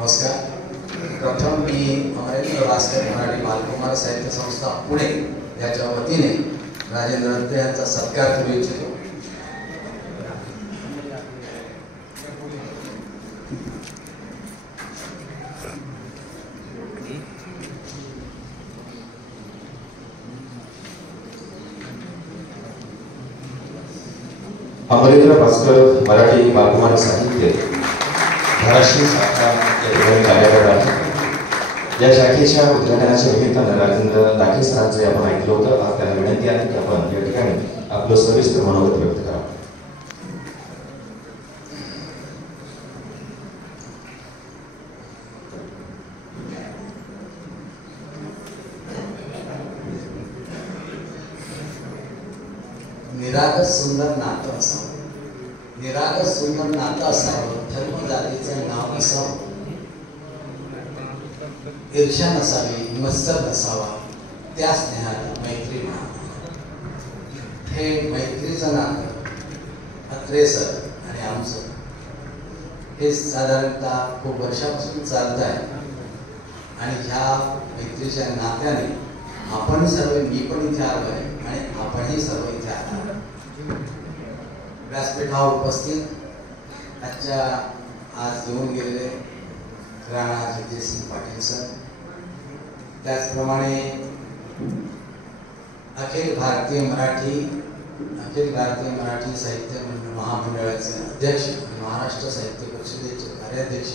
नमस्कार. प्रथम मी अमरेंद्र भास्कर मराठी बालकुमार साहित्य संस्था पुणे याच्या वतीने राजेंद्र अत्रे यांचा सत्कार करू इच्छितो. अमरेंद्र भास्कर मराठी बालकुमार साहित्य धाराशिव शाखा या ठिकाणी कार्यरत आहे. या शाखेच्या उद्घाटनाच्या निमित्तानं राजेंद्र लाखे सरांचं आपण ऐकलं होतं. आज त्यांना विनंती आहे की आपण या ठिकाणी आपलं सविस्तर मनोगत व्यक्त करावं. निरागस सुंदर नातं असावं, निरागस सुंदर नातं असावं, धर्म जातीचं नाव असावं, ईर्ष्या नसावी, मत्सर नसावा, त्या स्नेहाला मैत्री म्हणा. हे मैत्रीचं नातं अत्रे सर आणि आमचं हे साधारणतः खूप वर्षापासून चालत आहे. आणि ह्या मैत्रीच्या नात्याने आपण सर्व, मी पण इथे आलो आहे आणि आपणही सर्व इथे आलो. व्यासपीठावर उपस्थित आजच्या आज येऊन गेलेले राणा जगजितसिंग पाटील सर, त्याचप्रमाणे अखिल भारतीय मराठी साहित्य महामंडळाचे अध्यक्ष, महाराष्ट्र साहित्य परिषदेचे कार्याध्यक्ष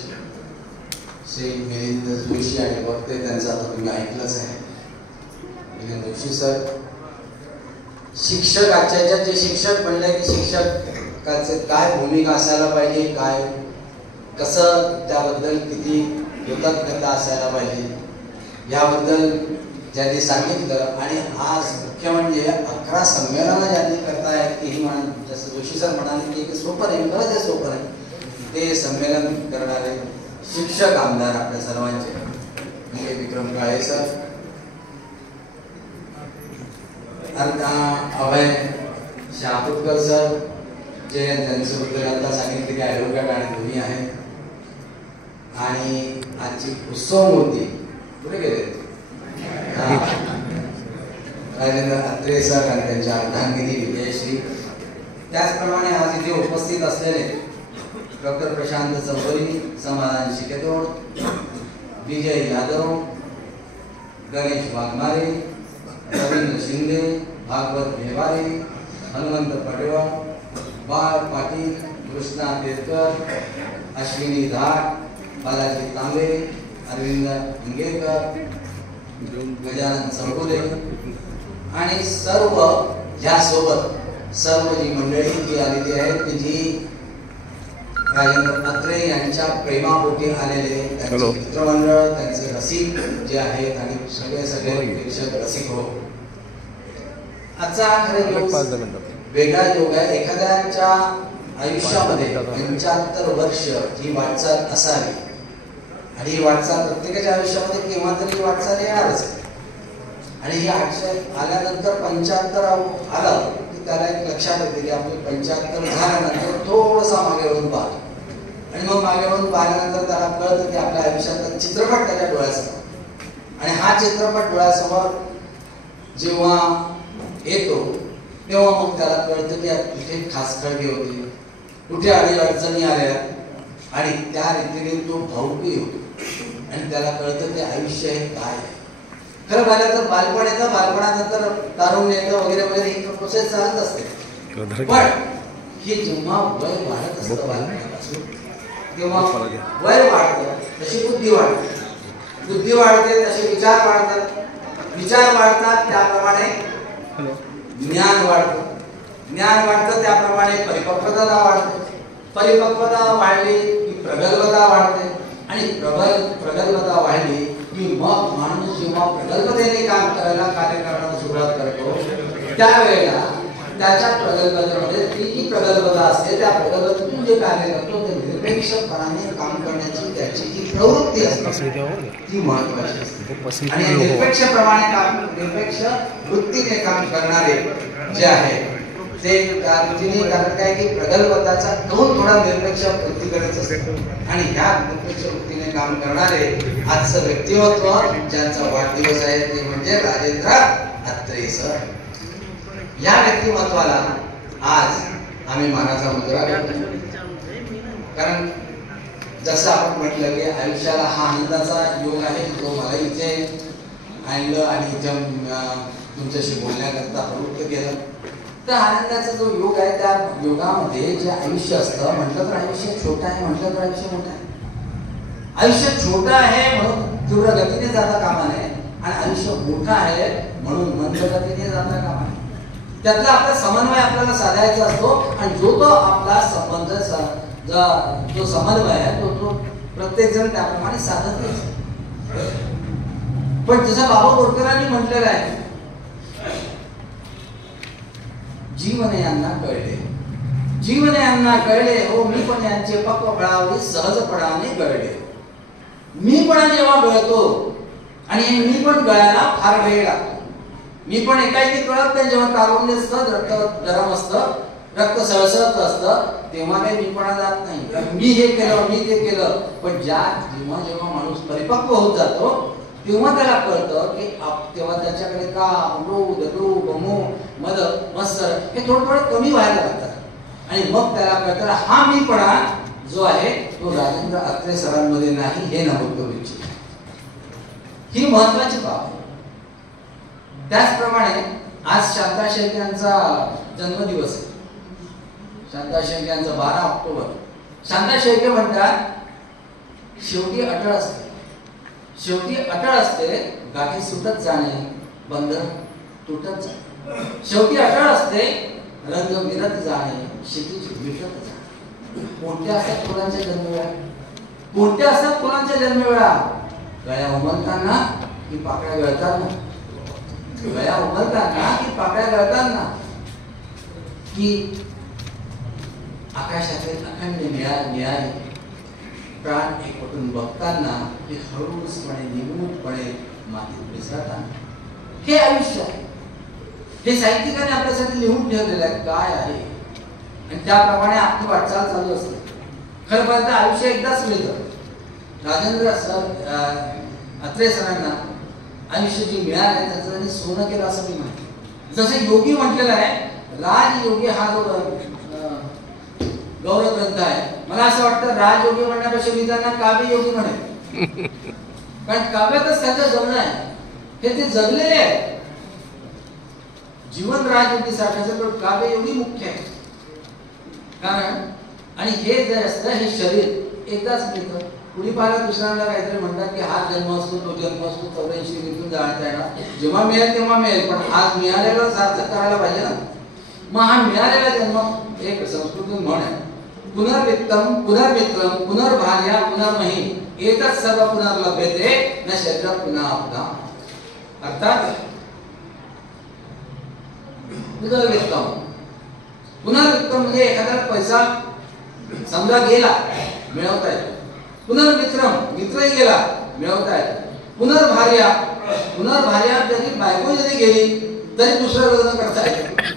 श्री मिलिंद जोशी आणि वक्ते, त्यांचं आता तुम्ही ऐकलंच आहे, मिलिंद जोशी सर. शिक्षक, आजच्या जे शिक्षक म्हणले की शिक्षकाचे काय भूमिका असायला पाहिजे, काय कसं त्याबद्दल किती कृतज्ञता असायला पाहिजे याबद्दल ज्यांनी सांगितलं. आणि आज मुख्य म्हणजे 11 संमेलनं ज्यांनी करतायत की ही जसं जोशी सर म्हणाले की सोपं नाही, खरंच हे सोपं नाही. ते संमेलन करणारे शिक्षक आमदार आपल्या सर्वांचे म्हणजे विक्रम काळे सर, अभय शाहपुटकर सर, जे त्यांच्याबद्दल आता सांगितले की ॲडव्होकेट आणि दोन्ही आहे. आणि आजची उत्सव मूर्ती कुठे गेले, राजेंद्र अत्रे सर आणि त्यांच्या अर्धांगिनी विजयश्री. त्याचप्रमाणे आज इथे उपस्थित असलेले डॉक्टर प्रशांत चौधरी, समाधान शिकेतोड, विजय यादव, गणेश वाघमारे, रवींद्र शिंदे, भागवत भेवारे, हनुमंत पटवा, बाळ पाटील, कृष्णा पेरकर, अश्विनी धाट, बालाजी तांबे, अरविंद इंगेकर, गजानन चौगुले आणि सर्व ह्यासोबत सर्व जी मंडळी जी आलेली आहेत की जी राजेंद्र अत्रे यांच्या प्रेमापोटी आलेले त्यांचे मित्रमंडळ, त्यांचे रसिक जे आहेत आणि सगळे प्रेक्षक रसिक हो. आजचा वेगळा योग आहे. एखाद्याच्या आयुष्यामध्ये 75 वर्ष ही वाटचाल असावी आणि ही वाटचाल प्रत्येकाच्या आयुष्यामध्ये केव्हा तरी वाटचाल येणारच आहे. आणि ही आल्यानंतर 75 आलं की त्याला एक लक्षात येते की आपले 75 झाल्यानंतर थोडासा मागे वळून पाहतो आणि मग मागे वळून पाहिल्यानंतर त्याला कळतं की आपल्या आयुष्यातला चित्रपट त्याच्या डोळ्यासमोर. आणि हा चित्रपट डोळ्यासमोर जेव्हा येतो तेव्हा मग त्याला कळतं की कुठे खासखळगे होते, कुठे अडचणी आल्या आणि त्या रीतीने तो भावुकी होतो आणि त्याला कळतं की आयुष्य हे काय. खरं पाहिलं तर बालपण येतं, बालपणानंतर तारुण्य येतं वगैरे वगैरे ही प्रोसेस चालत असते. पण हे जेव्हा वय वाढत असतं बालपणापासून तेव्हा वय वाढतं तशी बुद्धी वाढते, बुद्धी वाढते तसे विचार वाढतात, विचार वाढतात त्याप्रमाणे ज्ञान वाढतं, ज्ञान वाढतं त्याप्रमाणे परिपक्वता वाढते, परिपक्वता वाढली की प्रगल्भता वाढते आणि प्रगल्भता वाढली की मग माणूस जेव्हा प्रगल्भतेने काम करायला, कार्य करण्याला सुरुवात करतो त्यावेळेला त्याच्या प्रगल्भतेमध्ये ती जी प्रगल्भता असते त्या प्रगल्भतेतून जे कार्य करतो ते निरपेक्षपणाने काम करण्याची त्याची जी प्रवृत्ती असते ती महत्वाची असते. आणि निरपेक्ष वृत्तीने काम करणारे जे आहे ते कारण काय की प्रगल्भताचा कौन थोडा निरपेक्ष वृत्तीकडेच असतो आणि ह्या निरपेक्ष वृत्तीने काम करणारे आजचं व्यक्तिमत्व ज्यांचा वाढदिवस आहे ते म्हणजे राजेंद्र अत्रे सर. या व्यक्तिमत्वाला आज आम्ही मानाचा मुजरा देतो. कारण जसं आपण म्हटलं की आयुष्याला हा आनंदाचा योग आहे, तो मला इथे आणलं आणि इथे तुमच्याशी बोलण्याकरता प्रवृत्त केलं. तर आनंदाचा जो योग आहे त्या योगामध्ये जे आयुष्य असतं, म्हटलं तर आयुष्य छोटं आहे, म्हटलं तर आयुष्य मोठं आहे. आयुष्य छोटं आहे म्हणून तीव्र गतीने जाता कामा नये आणि आयुष्य मोठं आहे म्हणून मंद गतीने जाता कामा नये. त्यातला आपला समन्वय आपल्याला साधायचा असतो आणि जो तो आपला संबंध जो समन्वय आहे तो प्रत्येक जण त्याप्रमाणे साधत नाही. पण जसं बाबा बोरकरांनी म्हटलेलं आहे, जीवन यांना कळले, जीवन यांना कळले हो मी पण यांचे पक्वफळावरी सहजपणाने गळले. मी पण जेव्हा गळतो आणि मी पण गळायला फार वेळ लागतो. मी पण एकाएकी कळत नाही. जेव्हा तारुण्य असतं, रक्त गरम असतं, रक्त सळसळत असतं, तेव्हा काही मीपणा जात नाही. मी हे केलं, मी ते केलं. पण जेव्हा जेव्हा माणूस परिपक्व होत जातो तेव्हा त्याला कळतं की तेव्हा त्याच्याकडे काम, क्रोध, लोभ, मोह, मद, मत्सर हे थोडं थोडं कमी व्हायला लागतात आणि मग त्याला कळतं हा मीपणा जो आहे तो राजेंद्र अत्रे सरांमध्ये नाही, हे नमूद करू इच्छितो. ही महत्वाची बाब आहे. त्याचप्रमाणे आज शांता शेळके यांचा जन्मदिवस आहे. शांता शेळके यांचा 12 ऑक्टोबर. शांता शेळके म्हणतात शेवटी अटळ असते, शेवटी अटळ असते, गाठी सुटत जाणे, बंधन तुटत जाणे. शेवटी अटळ असते, रंग विरत जाणे, क्षितिज विटत जाणे. कोणत्या असतात फुलांच्या जन्मवेळा? कोणत्या असतात फुलांच्या जन्मवेळा? गळ्या उमलताना की पाकळ्या गळताना? गळ्या उमलताना की पाकळ्या गळताना? की आकाशातील अखंड निळाले प्राण एकवटून बघताना की हळूचपणे निमूटपणे मातीत मिसळताना? हे आयुष्य आहे. हे साहित्यिकाने आपल्यासाठी लिहून ठेवलेलं आहे काय आहे आणि त्याप्रमाणे आपली वाटचाल चालू असते. खरं पाहिलं आयुष्य एकदाच मिळतं. राजेंद्र अत्रे सरांना आयुष्य जे मिळालं त्याचं त्यांनी सोनं केलं असं मी म्हणतो. जसं योगी म्हटलेलं आहे, राजयोगी हा जो गौरव ग्रंथ आहे, मला असं वाटतं राजयोगी म्हणण्यापेक्षा मी त्यांना काव्ययोगी म्हणेन. कारण काव्यातच त्याचं जगणं आहे, हे ते जगलेले आहे. जीवन राजयोगी सारखं तर काव्ययोगी मुख्य आहे. कारण आणि हे जे असतं हे शरीर एकदाच मिळतं. कुणी पाहिलं दुसऱ्यांना काहीतरी म्हणतात की हा जन्म असतो, तो जन्म असतो, 84 मिळून जाणता येणार, जेव्हा मिळेल तेव्हा मिळेल, पण आज मिळालेला सार्थक करायला पाहिजे ना. मग हा मिळालेला जन्म एक संस्कृत म्हण आहे, पुनर्वित्तम पुनर्मित्रम पुनर्भार्या पुनर्मही एतत् सर्व पुनर्लभ्यते न शरीर पुन्हा पुन्हा. अर्थात पुनर्वित्तम, पुनर्वित्तम म्हणजे एखादा पैसा समजा गेला मिळवता येतो. पुनर्मित्रम, मित्रही गेला मिळवता येतो. पुनर्भार्या, पुनर्भार्या जरी बायको जरी गेली तरी दुसरं लग्न करता येतं.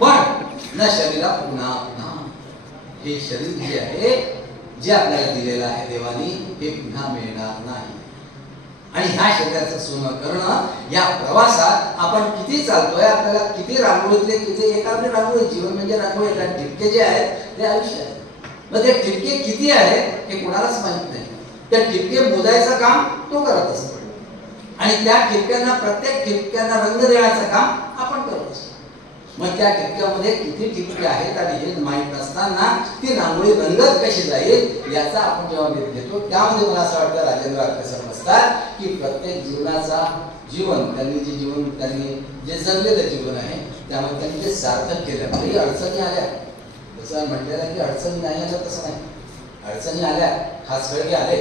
पण न शरीरा पुन्हा पुन्हा, हे शरीर जे आहे जे आपल्याला दिलेलं आहे देवानी हे पुन्हा मिळणार नाही. आणि ह्या शरीराचं सोनं करणं, या प्रवासात आपण किती चालतोय, आपल्याला किती रांगोळीतले किती एखादी रांगोळी, जीवन म्हणजे रांगोळी, कारण ठिपके जे आहेत ते आयुष्य आहे. मग ते ठिपके किती आहेत हे कोणालाच माहित नाही. त्या ठिपके मोजायचं काम तो करत असतो आणि त्या ठिपक्यांना, प्रत्येक ठिपक्यांना रंग देण्याचं काम आपण करत असतो. मग त्या ठिपक्यामध्ये किती ठिपके आहेत आणि हे माहीत नसताना ती रांगोळी रंगत कशी जाईल याचा आपण जेव्हा वेध घेतो, त्यामध्ये मला असं वाटतं राजेंद्र अत्रे सर म्हणतात की प्रत्येक जीवनाचा जीवन त्यांनी जे जगलेलं जीवन आहे त्यामध्ये त्यांनी जे सार्थक केलं. काही अडचणी आल्या, जसं म्हटलेलं आहे की अडचणी नाही आल्या, तसं नाही. अडचणी आल्या, खास वेळी आले.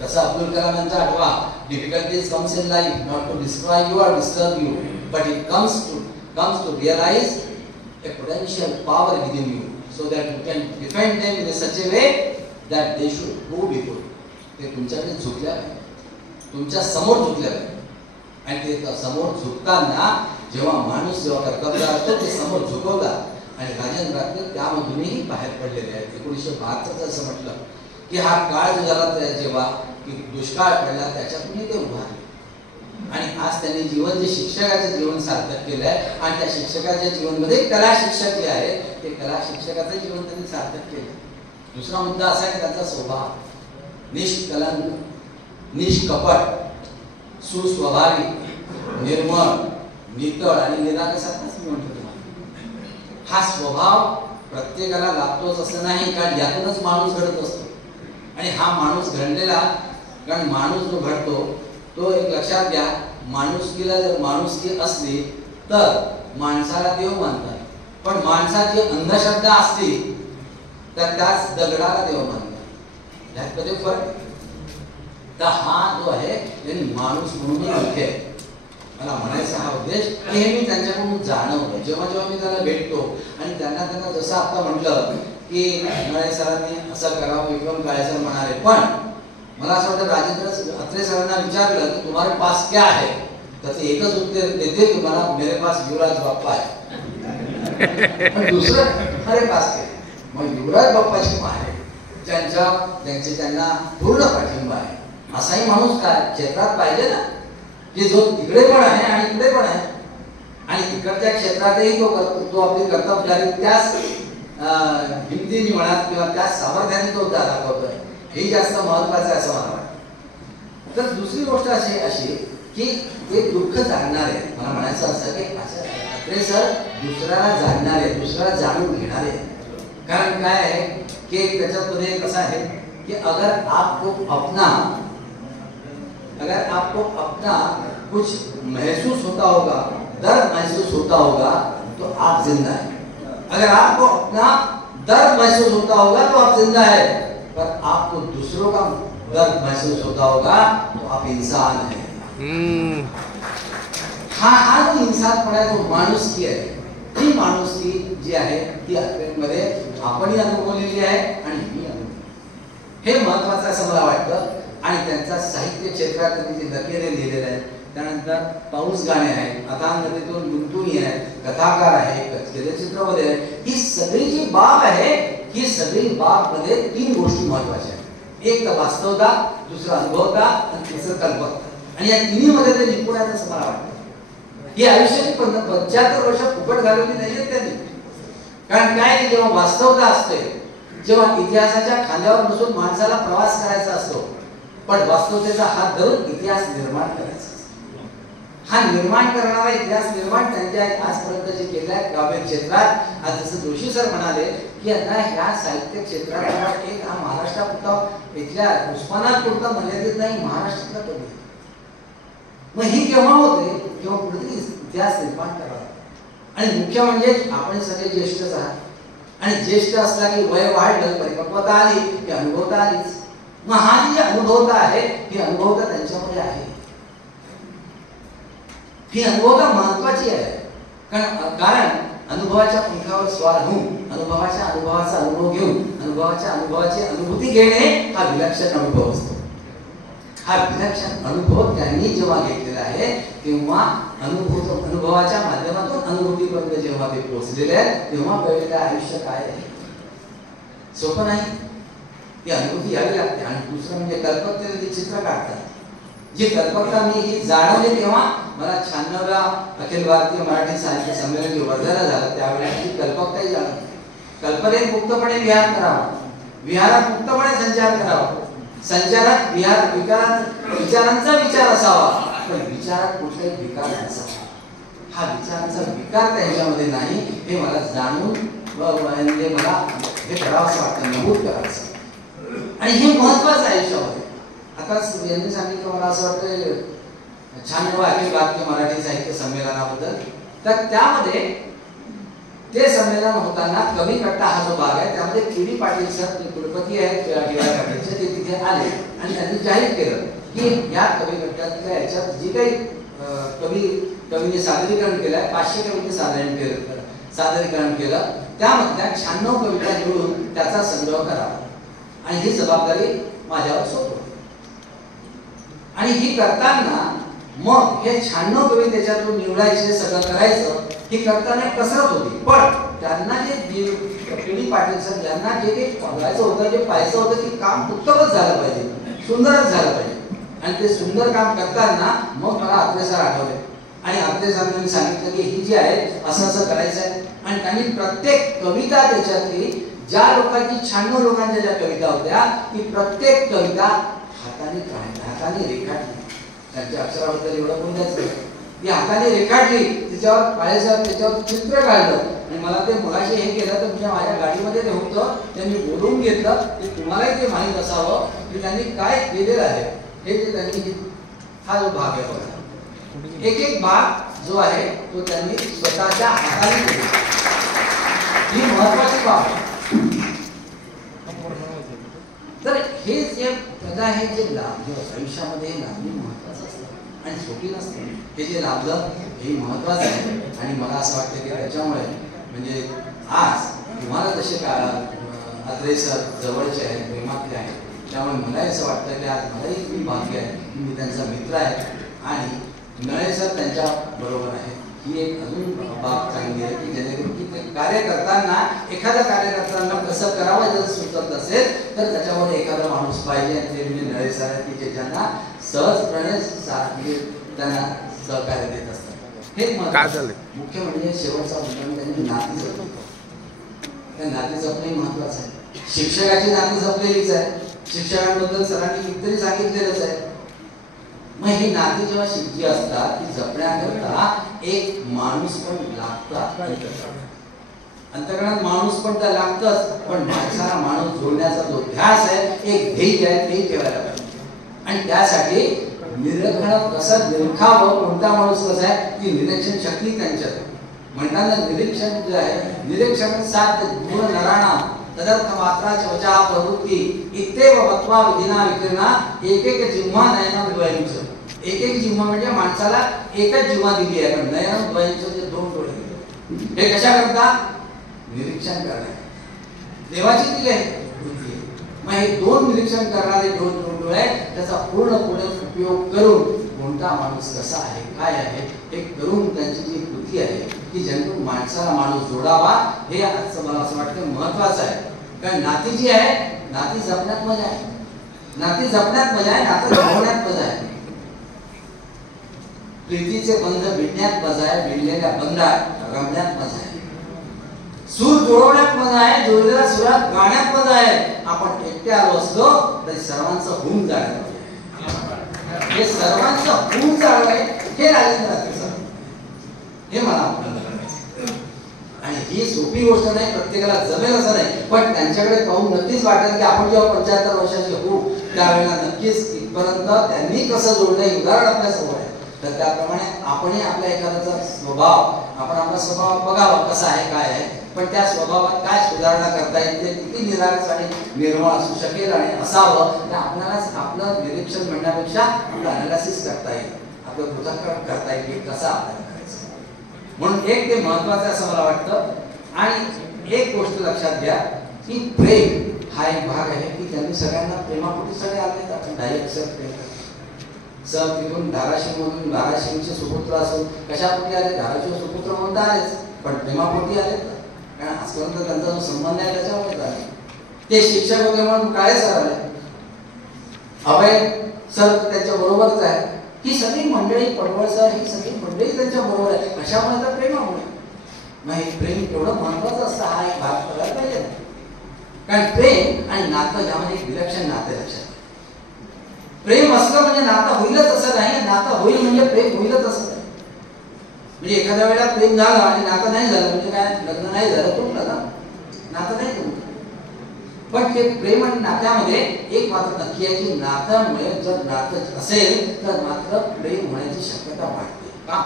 तसं अब्दुल कलाम यांचा आठवा, difficulties comes in life not to destroy you or disturb you, but it comes to realize a potential power within you so that you can defend them in such a way that they should go before. ते तुमच्याकडे झुकल्या, तुमच्या समोर झुकल्या आणि ते समोर झुकताना जेव्हा माणूस जेव्हा कर्तव्य असतो ते समोर झुकवला आणि राजेंद्र अत्रे त्यामधूनही बाहेर पडलेले आहेत. 1972 असं म्हटलं की हा काळ जो झाला जेव्हा की दुष्काळ पडला त्याच्यातूनही ते उभारले आणि आज त्यांनी जीवन जे शिक्षकाचं जीवन सार्थक केलं आहे आणि त्या शिक्षकाच्या जीवनमध्ये कला शिक्षक जे आहे ते कला शिक्षकाचं जीवन त्यांनी सार्थक केलं. दुसरा मुद्दा असा की त्यांचा स्वभाव निष्कलंक निष्कपट सुस्वभावी निर्मळ नितळ आणि निरागसारखाच मी म्हणतो तुम्हाला. हा स्वभाव प्रत्येकाला लागतोच असं नाही, कारण यातूनच माणूस घडत असतो आणि हा माणूस घडलेला, कारण माणूस जो घडतो तो एक लक्षात घ्या, माणुसकीला जर माणुसकी असली तर माणसाला देव मानतात, पण माणसाची अंधश्रद्धा असली तर त्याच दगडाला देव मानतात. यात कधी फरक. तर हा जो आहे त्यांनी माणूस म्हणून ओळखे. मला म्हणायचा हा उद्देश की हे मी त्यांच्याकडून जाणवलं जेव्हा जेव्हा मी त्यांना भेटतो आणि त्यांना जसं आता म्हटलं की नळे सरांनी असं करावं, विक्रम काळे सर म्हणाले, पण मला असं वाटतं राजेंद्र अत्रे सरांना विचारलं की तुम्हारे पास क्या है, त्याचं एकच उत्तर देते की मला मेरे पास युवराज बाप्पा आहे. पण दुसरं तुम्हारे पास काय? मग युवराज बाप्पाची आहे त्यांना पूर्ण पाठिंबा आहे. असाही माणूस काय क्षेत्रात पाहिजे ना, की जो तिकडे पण आहे आणि इकडे पण आहे आणि इकडच्या क्षेत्रातही तो आपली कर्तव्यदारी त्याच हिमतीने म्हणा किंवा त्याच सामर्थ्याने तो दाखवतोय. हे जास्त महत्वाचं आहे असं मला वाटतं. तर दुसरी गोष्ट अशी की ते दुःख जाणणारे, मला म्हणायचं असं की अत्रे सर दुसऱ्याला जाणणारे, दुसऱ्याला जाणून घेणारे. कारण काय आहे की त्याच्यामध्ये कसं आहे कि अगर आपको अपना कुछ महसूस होता होगा, दर्द महसूस होता होगा तो आप जिंदा है. अगर आपको अपना दर्द महसूस होता होगा तो आप जिंदा है, पर आपको दूसरों का दर्द महसूस होता होगा तो आप इंसान है. हा जो इंसानपणा आहे, जो माणुसकी आहे, ती माणुसकी जी आहे ती अत्रेमध्ये आपणही अनुभवलेली आहे आणि मी हे महत्वाचं असं मला वाटतं. आणि त्यांचा साहित्य क्षेत्रात त्यांनी जे लकेरे लिहिलेले आहेत, त्यानंतर पाऊस गाणे आहेत, अथांगतेतून गुंतुनी आहे, कथाकार आहे, चित्रपट आहे, ही सगळी जी बाब आहे, ही सगळी बाब मध्ये तीन गोष्टी महत्वाच्या आहेत. एक तर वास्तवता, दुसरा अनुभवता आणि तिसरं कल्पकता. आणि या तिन्ही मध्ये ते निपुण आहेत असं मला वाटतं. ही आयुष्याची 75 वर्ष फुकट घालवली नाहीयेत त्यांनी. कारण काय की जेव्हा वास्तवता असते, जेव्हा इतिहासाच्या खांद्यावर बसून माणसाला प्रवास करायचा असतो, पण वास्तवतेचा हात धरून इतिहास निर्माण करायचा असतो. हा निर्माण करणारा इतिहास निर्माण त्यांच्या आजपर्यंत जे केलं आहे काव्य क्षेत्रात, आज जसं जोशी सर म्हणाले की आता ह्या साहित्य क्षेत्रात एक हा महाराष्ट्रापुरता इथल्या उस्मानाबादपुरता मर्यादित नाही, महाराष्ट्रातला कमी. मग ही केव्हा होते, जेव्हा कुठेतरी इतिहास निर्माण करावा. आणि मुख्य म्हणजे आपण सगळे ज्येष्ठच आहात आणि ज्येष्ठ असला की वय वाढलं, परिपक्वता आली की अनुभवता आलीच. मग हा जी अनुभवता आहे ही अनुभवता त्यांच्यामध्ये आहे. ही अनुभवता महत्वाची आहे. कारण अनुभवाच्या पंखावर स्वार होऊन अनुभवाचा अनुभव घेऊन अनुभवाची अनुभूती घेणे हा विलक्षण अनुभव असतो. हा विलक्षण अनुभव त्यांनी जेव्हा घेतलेला आहे तेव्हा अनुभवाच्या माध्यमातून अनुभूतीपर्यंत जेव्हा ते पोहोचलेले आहेत, तेव्हा कळलेलं आयुष्य काय आहे. सोपं नाही, ती अनुभूती यावी लागते. आणि दुसरं म्हणजे कल्पकतेने ते चित्र काढतात. जी कल्पकता मी ही जाणवली तेव्हा मला 96व्या अखिल भारतीय मराठी साहित्य संमेलन जे वर्धाला झालं त्यावेळेला ती कल्पकताही जाणवली. कल्पनेत मुक्तपणे विहार करावा, विहारात मुक्तपणे संचार करावा, संचारात विचारांचा विचार असावा, पण विचारात कुठलाही विकार नसावा. हा विचारांचा विकार त्यांच्यामध्ये नाही, हे मला जाणून म्हणजे मला हे करावंसं वाटतं, नमूद करावंसं. आणि हे महत्वाचं आहे आयुष्यामध्ये. आता यांनी सांगितलं मला असं वाटतं 96व्या अखिल भारतीय मराठी साहित्य संमेलनाबद्दल. तर त्यामध्ये ते संमेलन होताना कवी कट्टा हा जो भाग आहे त्यामध्ये के.डी. पाटील सर जे कुलपती आहेत डी.वाय. पाटीलचे, ते तिथे आले आणि त्यांनी जाहीर केलं की या कवी कट्ट्यातल्या याच्यात जी काही कवीने सादरीकरण केलंय, 500 कवीने सादरीकरण केलं, त्यामधल्या 96 कविता निवडून त्याचा संग्रह करावा आणि ही जबाबदारी माझ्यावर सोपवली. आणि ही करताना मग हे 96 कवी त्याच्यातून निवडायचे, सगळं करायचं, ही करताना एक कसरत होती. पण त्यांना जे के.डी. पाटील सर यांना जे काही बघायचं होतं, जे पाहायचं होतं की काम उत्तमच झालं पाहिजे, सुंदरच झालं पाहिजे. आणि ते सुंदर काम करताना मग मला अत्रे सर आठवले आणि अत्रे सरांनी सांगितलं की ही जी आहे असं असं करायचं आहे. आणि त्यांनी प्रत्येक कविता त्याच्यातली ज्या लोकांची 96 लोकांच्या ज्या कविता होत्या ती प्रत्येक कविता हाताने रेखाटली. त्यांच्या अक्षराबद्दल एवढं बोलण्याचं ती हाताने रेखाटली. त्याच्यावर काळेसाहेब त्याच्यावर चित्र काढलं आणि मला ते मगाशी हे केलं तर म्हणजे माझ्या गाडीमध्ये ते होतं त्यांनी बोलवून घेतलं. ते तुम्हालाही ते माहीत असावं की त्यांनी काय केलेलं आहे हे जे त्यांनी हा जो भाग आहे बघा एक एक भाग जो आहे तो त्यांनी स्वतःच्या हाताने केला. ही महत्वाची बाब आहे. तर हे जे त्याला हे जे लाभलं आयुष्यामध्ये हे लाभणे महत्वाचं असतं आणि सोपी नसते. हे जे लाभलं हे महत्वाचं आहे. आणि मला असं वाटतं की त्याच्यामुळे म्हणजे आज तुम्हाला जसे का अत्रे सर जवळचे आहेत प्रेमातले आहेत त्यामुळे मलाही असं वाटतं की आज मलाही खूप भाग्य आहे की मी त्यांचा मित्र आहे आणि नळे सर त्यांच्या बरोबर आहे. ही एक अजून बाब चांगली आहे की जेणेकरून की कार्य करताना एखाद्या कार्यकर्त्यांना कसं करावं जर सुचत असेल तर त्याच्यावर एखादा माणूस पाहिजे आणि ते म्हणजे नळे सर आहेत की ज्यांना सहजपणे त्यांना सहकार्य देत असतात. हे मुख्य म्हणजे शेवटचा मुद्दा त्यांनी नाती जपली. त्या नाती जपणे महत्वाचं आहे. शिक्षकाची नाती जपलेलीच आहे. शिक्षकांबद्दल सरांनी कितीतरी सांगितलेलंच आहे. मग ही नाती जेव्हा शिकली असतात ती जपण्याकरता एक माणूस पण लागतात. अंतकरणात माणूस पण तर लागतच पण माणसाला माणूस जोडण्याचा जो ध्यास आहे एक ध्येय आहे ते ठेवायला पाहिजे. आणि त्यासाठी निरीक्षण कसं निरखावं कोणता माणूस कसा आहे ती निरीक्षण शक्ती त्यांच्यात म्हणताना निरीक्षण जे आहे निरीक्षण साध्य गुण नराणा तदर्थ मात्रा चवचा प्रवृत्ती इत्तेव वत्वा विधिना विक्रिना एक एक जिव्हा नयना द्वयंच. एक एक जिव्हा म्हणजे माणसाला एकच जिव्हा दिली आहे पण नयन द्वयंच जे दोन डोळे दिले. हे कशा करता निरीक्षण करणे देवाची दिली आहे. मग हे दोन निरीक्षण करणारे दोन डोळे त्याचा पूर्णपणे उपयोग करून कोणता माणूस कसा आहे काय आहे हे करून त्यांची जी बुद्धी आहे की जेणेकरून माणसाला माणूस जोडावा हे आजचं मला असं वाटतं महत्वाचं आहे. कारण नाती जी आहे नाती जपण्यात मजा आहे. नाती जपण्यात मजा आहे. नातं जपण्यात मजा आहे. प्रीतीचे बंध भिडण्यात मजा आहे. भिडलेल्या बंधात रमण्यात मजा आहे. सूर जोडवण्यात मजा आहे. जोडलेल्या सुरात गाण्यात मजा आहे. आपण एकटे आलो असलो तरी सर्वांचं होऊन जाणं हे सर्वांचं होऊन जाणं हे राजेंद्र हे मला आणि ही सोपी गोष्ट नाही. प्रत्येकाला जमेल असं नाही पण त्यांच्याकडे पाहून नक्कीच वाटेल की आपण जेव्हा 75 वर्षाचे होऊ त्यावेळेला नक्कीच इथपर्यंत त्यांनी कसं जोडलं हे उदाहरण आपल्या समोर आहे. तर त्याप्रमाणे आपणही आपल्या एखाद्याचा स्वभाव आपण आपला स्वभाव बघावा कसा आहे काय आहे पण त्या स्वभावात काय सुधारणा करता येईल ते किती निरागस आणि निर्मळ असू शकेल आणि असावं तर आपल्यालाच आपलं निरीक्षण म्हणण्यापेक्षा आपलं अनालिसिस करता येईल. आपलं पृथक्करण करता येईल की कसा आपल्याला म्हणून एक ते महत्वाचं असं मला वाटतं. आणि एक गोष्ट लक्षात घ्या की प्रेम हा एक भाग आहे की त्यांनी सगळ्यांना प्रेमापोटी सगळे आले आपण डायरेक्ट प्रेम सर तिथून धाराशिवमधून धाराशिवचे सुपुत्र असून कशापोटी आले धाराशिव सुपुत्र म्हणता आलेच पण प्रेमापोटी आले कारण आजपर्यंत त्यांचा जो संबंध आहे त्याच्यामुळे झाले. ते शिक्षक होते म्हणून काळे सर आले. अभय सर त्याच्या बरोबरच आहे. ही सगळी मंडळी पडवळ सर ही सगळी मंडळी त्यांच्या बरोबर आहे. कशामुळे तर प्रेमामुळे. मग हे प्रेम एवढं महत्वाचं असतं हा एक भाग करायला पाहिजे. कारण प्रेम आणि नातं यामध्ये एक विलक्षण नाते लक्षात. प्रेम असलं म्हणजे नातं होईलच असं नाही. नातं होईल म्हणजे प्रेम होईलच असं नाही. म्हणजे एखाद्या वेळेला प्रेम झालं आणि नातं नाही झालं म्हणजे काय लग्न नाही झालं तुटलं ना नातं नाही तुटलं. पण हे प्रेम आणि नात्यामध्ये एक मात्र नक्की आहे की नात्यामुळे जर नातं असेल तर मात्र प्रेम होण्याची शक्यता वाढते. का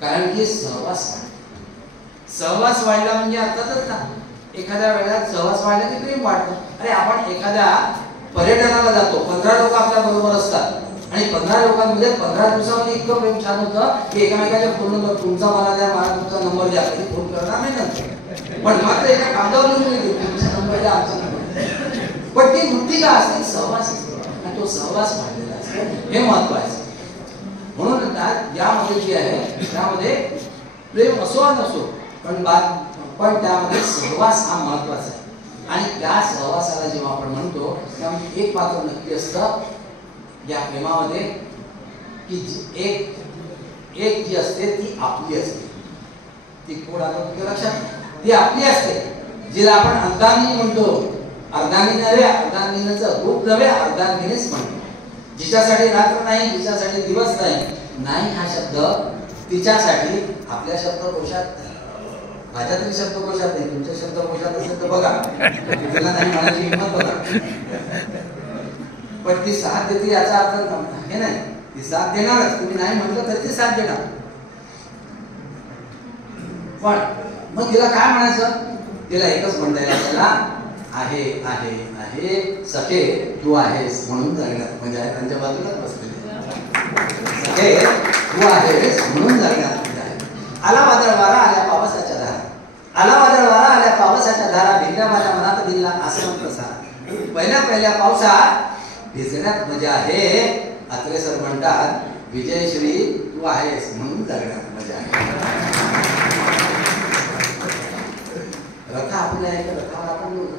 कारण की सहवास वाढला म्हणजे अर्थातच ना एखाद्या वेळेला सहवास वाढला की प्रेम वाढतं. अरे आपण एखाद्या पर्यटनाला जातो 15 लोक आपल्या बरोबर असतात आणि 15 लोकांमध्ये 15 दिवसामध्ये इतकं प्रेम छान होतं की एकमेकाच्या फोन नंबर तुमचा मला द्या मला तुमचा नंबर द्या कधी फोन करणार नाही नंतर पण मात्र एका कागदावर लिहून येतो तुमचा नंबर द्या आमचा नंबर. पण ती वृत्ती का असते सहवास आणि तो सहवास वाढलेला असतो हे महत्वाचं. म्हणून यामध्ये जे आहे त्यामध्ये प्रेम असो नसो पण त्यामध्ये सहवास हा महत्वाचा आहे. आणि त्या सहवासाला जेव्हा आपण म्हणतो तेव्हा एक पात्र नक्की असतं या प्रेमामध्ये की एक जी असते ती आपली असते. ती कोण आता तुझ्या लक्षात ती आपली असते जिला आपण अर्धांगिनी म्हणतो. अर्धांगिनी नव्हे, अर्धांगिनीचं रूप नव्हे, अर्धांगिनीच म्हणतो. जिच्यासाठी रात्र नाही, जिच्यासाठी दिवस नाही हा शब्द तिच्यासाठी आपल्या शब्दकोशात, माझ्या तरी शब्दकोशात नाही, तुमच्या शब्दकोशात असेल तर बघा, तिला नाही म्हणायची हिंमत बघा. पण ती साथ देते याचा अर्थ हे नाही, ती साथ देणारच. तुम्ही नाही म्हटलं तरी ती साथ देणार. पण मग तिला काय म्हणायचं? तिला एकच म्हणता येईल आपल्याला, आहे आहे आहे सखे तू आहेस म्हणून जगण्यात. म्हणजे त्यांच्या बाजूलाच बसलेले, सखे तू आहेस म्हणून जगण्यात. आला वादळ वारा आल्या पावसाच्या धारा, आला वादळ वारा आल्या पावसाच्या धारा, भिजल्या माझ्या मनात दिला असं प्रसार. पहिल्या पावसात भिजण्यात मजा आहे. अत्रे सर म्हणतात विजयश्री तू आहेस म्हणून जगण्यात मजा आहे. रथ आपुला एक रथावर आपण दोघं,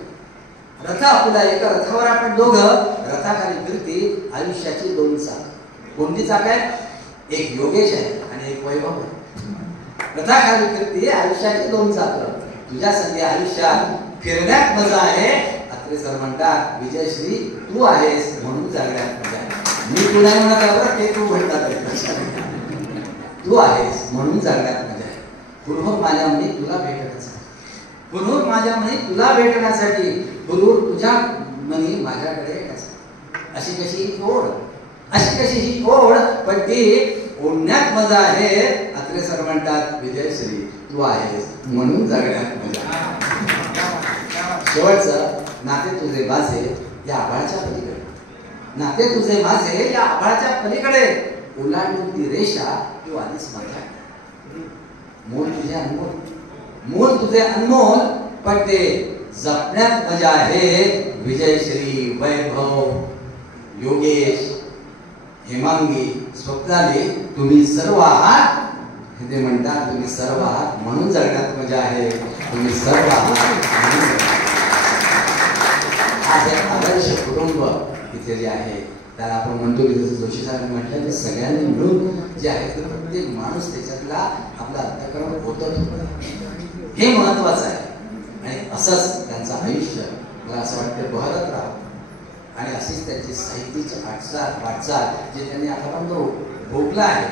रथ आपुला एक रथावर आपण दोघं, रथाखाली फिरती आयुष्याची दोन चाक. कोणती चाक आहे? एक योगेश आहे आणि एक वैभव आहे. रथाखाली फिरती आयुष्याची दोन चाक. तुझ्या संधी आयुष्यात फिरण्यात मजा आहे. अत्रे सर म्हणतात विजयश्री तू आहेस म्हणून जगण्यात मजा आहे. मी तू नाही म्हणत आहे, ते तू म्हणतात. तू आहेस म्हणून जगण्यात मजा आहे. पुरुष माझ्या मनी तुला भेटण्यासाठी, पुरुष माझ्या मनी तुला भेटण्यासाठी, पुरुष तुझ्या मनी माझ्याकडे येण्यासाठी. अशी कशी ही ओढ, अशी कशी ही ओढ, पण ती ओढण्यात मजा आहे. अत्रे सर म्हणतात विजयश्री तू आहेस म्हणून जगण्यात मजा. शेवटचं, नाते तुझे माझे या आभाळाच्या पलीकडे, नाते तुझे माझे या आभाळाच्या पलीकडे, ओलांडून ती रेषा तू आधीच माझ्या. मूल तुझे अनमोल, मूल तुझे अनमोल, पण ते जपण्यात मजा आहे. विजयश्री, वैभव, योगेश, हेमांगी, स्वप्नाली तुम्ही सर्व आहात. ते म्हणतात तुम्ही सर्व आहात म्हणून जगण्यात मजा आहे. तुम्ही सर्व आहात. आज एक आदर्श कुटुंब इथे जे आहे त्याला आपण म्हणतो की जसं जोशी साहेबांनी म्हटलं की सगळ्यांनी मिळून जे आहे ते प्रत्येक माणूस त्याच्यातला आपला अंतःकरण होतं, हे महत्वाचं आहे. आणि असंच त्यांचं आयुष्य मला असं वाटतं बहरत राहावं. आणि अशीच त्यांची साहित्याची वाटचाल जे त्यांनी आतापर्यंत भोगला आहे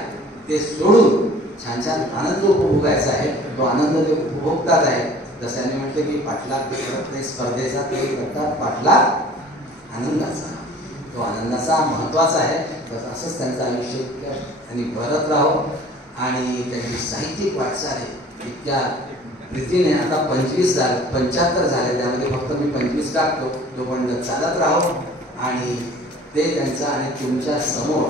ते सोडून छान छान आनंद उपभोगायचा आहे. तो आनंद ते उपभोगतात आहे. जसं त्यांनी म्हटलं की पाठलाग ते करत नाही स्पर्धेचा, ते करतात पाठलाग आनंदाचा. तो आनंदाचा महत्वाचा आहे. तर असंच त्यांचं आयुष्य त्यांनी भरत राहावं. आणि त्यांची साहित्यिक वाटचाल आहे इतक्या प्रीतीने आता 75 झाले, त्यामध्ये फक्त मी 25 टाकतो. तो पण चालत राहो. आणि ते त्यांचा आणि तुमच्या समोर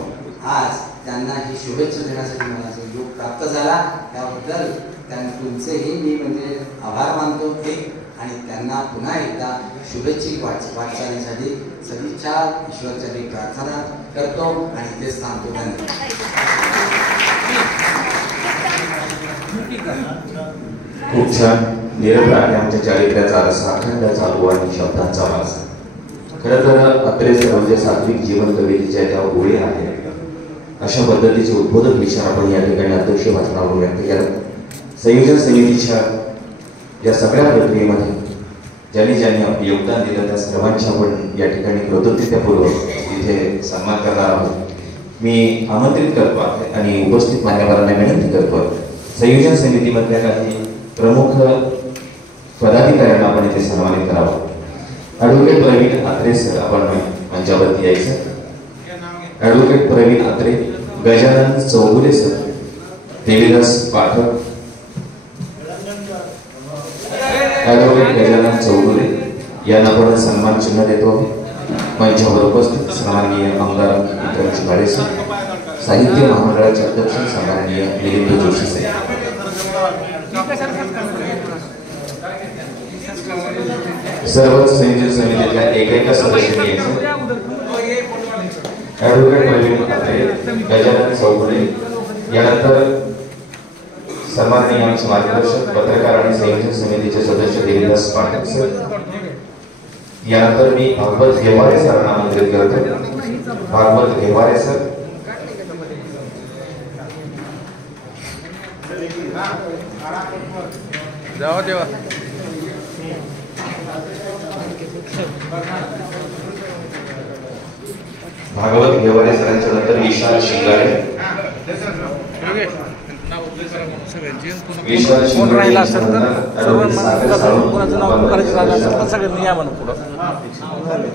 आज त्यांना ही शुभेच्छा देण्यासाठी मला जो योग प्राप्त झाला त्याबद्दल तुमचेही मी म्हणजे आभार मानतो. आणि त्यांना पुन्हा एकदा शुभेच्छिक वाटचालीसाठी सदिच्छा ईश्वरचरणी प्रार्थना करतो आणि तेच थांबतो. खूप छान निरभ्र आणि आमच्या चारित्र्याचा रस अखंड चालू आणि शब्दांचा वास. खरं तर अत्रे सर सात्विक जीवन कवितेच्या त्या ओळी आहेत. अशा पद्धतीचे उद्बोधक विचार आपण या ठिकाणी अध्यक्ष भाषणावरून व्यक्त केला. संयोजन समितीच्या या सगळ्या प्रक्रियेमध्ये ज्यांनी ज्यांनी योगदान दिलं त्या सर्वांच्या आपण या ठिकाणी कृतज्ञतापूर्वक तिथे सन्मान करणार आहोत. मी आमंत्रित करतो आहे आणि उपस्थित मान्यवरांना विनंती करतो संयोजन समितीमधल्या काही प्रमुख पदाधिकाऱ्यांना आपण इथे सन्मानित करावं. ॲडव्होकेट प्रवीण अत्रे सर आपण मंचावरती यायचं. Advocate Praveen Atre, Gajanan Chaugule sir, Devidas Pathak, advocate Gajanan Chaugule यांना आपण सन्मान चिन्ह देतो. मंचावर उपस्थित सन्माननीय आमदार विक्रम शिवाडे सर, साहित्य महामंडळाचे अध्यक्ष सन्माननीय मिलिंद जोशी सर, सर्वच संयोजन समितीच्या एकेका सदस्यांनी ॲडव्होकेट प्रवीण अत्रे, गजानन चौगुले, यानंतर सन्माननीय आमचे मार्गदर्शक पत्रकार आणि संयोजन समितीचे सदस्य देवीदास पाठक सर, यानंतर मी भागवत घेवारे सरांना आमंत्रित करतो. भागवत घेवारे सर. जाओ देवा. भागवत घेवारे सरांच्या नंतर विशाल शिंगाडे. विशाल कोण राहिला असेल तर शिंगाडे सर्व कोणाचं नाव करायचं राहिलं असेल तर सगळ्यांनी या म्हणून पुढं.